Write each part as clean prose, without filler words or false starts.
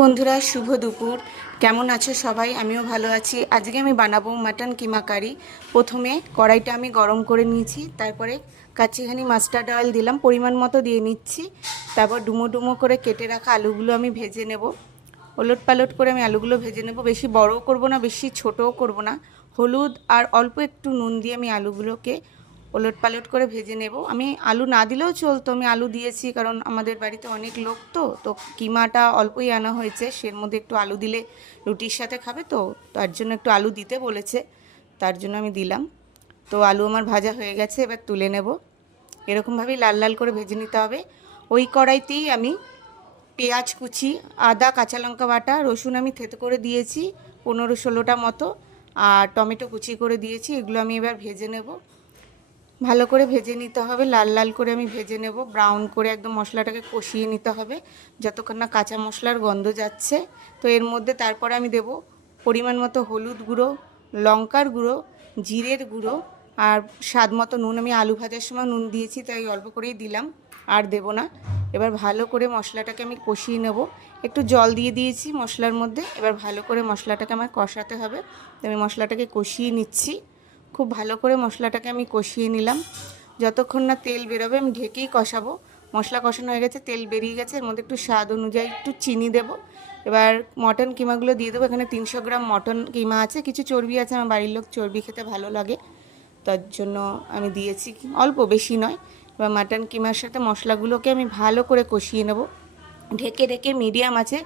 বন্ধুরা শুভ দুপুর। কেমন আছো সবাই? আমিও ভালো আছি। আজকে আমি বানাবো মাটন কিমা কারি। প্রথমে কড়াইটা আমি গরম করে নিয়েছি, তারপরে কাচ্চিঘানি মাস্টার্ড অয়েল দিলাম, পরিমাণ মতো দিয়ে নিচ্ছি। তারপর ডুমো ডুমো করে কেটে রাখা আলুগুলো আমি ভেজে নেব। ওলট পালট করে আমি আলুগুলো ভেজে নেব। বেশি বড়ও করব না, বেশি ছোটও করব না। হলুদ আর অল্প একটু নুন দিয়ে আমি আলুগুলোকে ওলট পালট করে ভেজে নেব। আমি আলু না দিলেও চলতো, আমি আলু দিয়েছি কারণ আমাদের বাড়িতে অনেক লোক, তো কিমাটা অল্পই আনা হয়েছে, সের মধ্যে একটু আলু দিলে রুটির সাথে খাবে, তো তার জন্য একটু আলু দিতে বলেছে, তার জন্য আমি দিলাম। তো আলু আমার ভাজা হয়ে গেছে, এবার তুলে নেব। এরকমভাবেই লাল লাল করে ভেজে নিতে হবে। ওই কড়াইতেই আমি পেঁয়াজ কুচি, আদা, কাঁচা লঙ্কা বাটা, রসুন আমি থেতো করে দিয়েছি 15-16টা মতো, আর টমেটো কুচি করে দিয়েছি। এগুলো আমি এবার ভেজে নেব। ভালো করে ভেজে নিতে হবে, লাল লাল করে আমি ভেজে নেব, ব্রাউন করে একদম মশলাটাকে কষিয়ে নিতে হবে যতক্ষণ না কাঁচা মশলার গন্ধ যাচ্ছে। তো এর মধ্যে তারপরে আমি দেব পরিমাণ মতো হলুদ গুঁড়ো, লঙ্কার গুঁড়ো, জিরের গুঁড়ো আর স্বাদ মতো নুন। আমি আলু ভাজার সময় নুন দিয়েছি, তাই অল্প করেই দিলাম, আর দেব না। এবার ভালো করে মশলাটাকে আমি কষিয়ে নেব। একটু জল দিয়ে দিয়েছি মশলার মধ্যে। এবার ভালো করে মশলাটাকে আমার কষাতে হবে। আমি মশলাটাকে কষিয়ে নিচ্ছি। খুব ভালো করে মশলাটাকে আমি কষিয়ে নিলাম। যতক্ষণ না তেল বেরোবে আমি ঢেকেই কষাবো। মশলা কষানো হয়ে গেছে, তেল বেরিয়ে গেছে। এর মধ্যে একটু স্বাদ অনুযায়ী একটু চিনি দেব। এবার মটন কিমাগুলো দিয়ে দেবো। এখানে 300 গ্রাম মটন কিমা আছে, কিছু চর্বি আছে, আমার বাড়ির লোক চর্বি খেতে ভালো লাগে, তার জন্য আমি দিয়েছি অল্প, বেশি নয়। এবার মাটন কিমার সাথে মশলাগুলোকে আমি ভালো করে কষিয়ে নেব। ঢেকে ঢেকে মিডিয়াম আছে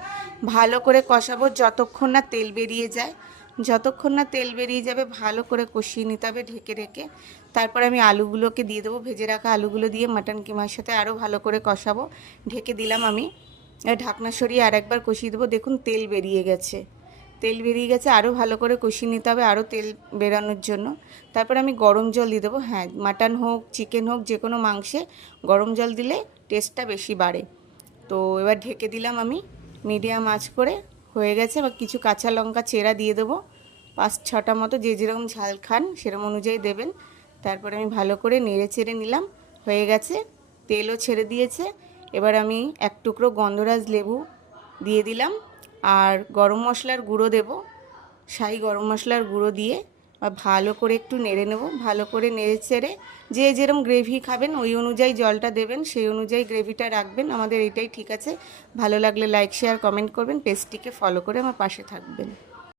ভালো করে কষাবো যতক্ষণ না তেল বেরিয়ে যায়। যতক্ষণ না তেল বেরিয়ে যাবে ভালো করে কষিয়ে নিতে হবে ঢেকে ঢেকে। তারপর আমি আলুগুলোকে দিয়ে দেবো, ভেজে রাখা আলুগুলো দিয়ে মাটন কিমার সাথে আরও ভালো করে কষাবো। ঢেকে দিলাম আমি। ঢাকনা সরিয়ে আরেকবার কষিয়ে দেবো। দেখুন তেল বেরিয়ে গেছে, তেল বেরিয়ে গেছে। আরও ভালো করে কষিয়ে নিতে হবে আরও তেল বেরানোর জন্য। তারপর আমি গরম জল দিয়ে দেবো। হ্যাঁ, মাটন হোক চিকেন হোক যে কোনো মাংসে গরম জল দিলে টেস্টটা বেশি বাড়ে। তো এবার ঢেকে দিলাম আমি, মিডিয়াম আঁচ করে। হয়ে গেছে। এবার কিছু কাঁচা লঙ্কা চেরা দিয়ে দেবো, 5-6টা মতো, যে যেরকম ঝাল খান সেরকম অনুযায়ী দেবেন। তারপরে আমি ভালো করে নেড়ে চেড়ে নিলাম। হয়ে গেছে, তেলও ছেড়ে দিয়েছে। এবার আমি এক টুকরো গন্ধরাজ লেবু দিয়ে দিলাম, আর গরম মশলার গুঁড়ো দেব, শাহি গরম মশলার গুঁড়ো দিয়ে ভালো করে একটু নেড়ে নেব। ভালো করে নেড়ে চেড়ে যে যেরকম গ্রেভি খাবেন ওই অনুযায়ী জলটা দেবেন, সেই অনুযায়ী গ্রেভিটা রাখবেন। আমাদের এটাই ঠিক আছে। ভালো লাগলে লাইক শেয়ার কমেন্ট করবেন, পেজটিকে ফলো করে আমার পাশে থাকবেন।